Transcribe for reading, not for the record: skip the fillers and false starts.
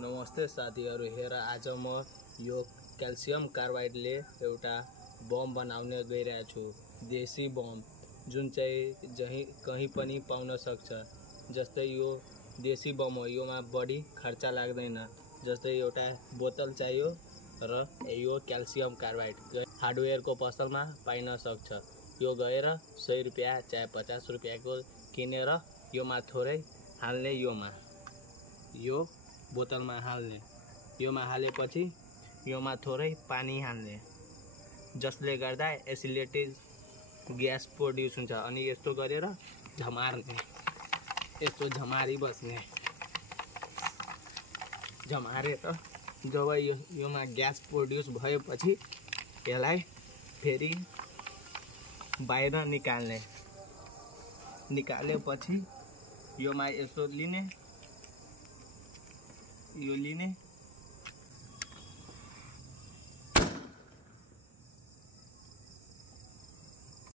नमस्ते साथीहरु, हेर आज म यो क्याल्सियम कार्बाइडले एउटा बम बनाउने गइरहेको छु। देशी बम जुन चाहिँ कहीं पनि पाउन सक्छ। जस्तै यो देशी बम हो, योमा बढी खर्चा लाग्दैन। जस्तै एउटा बोतल चाहियो र यो क्याल्सियम कार्बाइड हार्डवेयरको पसलमा पाइन सक्छ। यो गएर 100 रुपैयाँ चाहे 50 रुपैयाँको किनेर योमा थोरै हाल्ने, यो बोतलमा हाल्ने, योमा हालेपछि योमा थोरै पानी हाल्ने, जसले गर्दा एसिलेटेड ग्यास प्रोड्युस हुन्छ। अनि यस्तो गरेर झमार्ने, यस्तो झमारी बस्ने, झमारेर जब योमा ग्यास प्रोड्युस भएपछि यसलाई फेरि बाहिर निकाल्ने। निकालेपछि योमा यसो लिने, यो लिने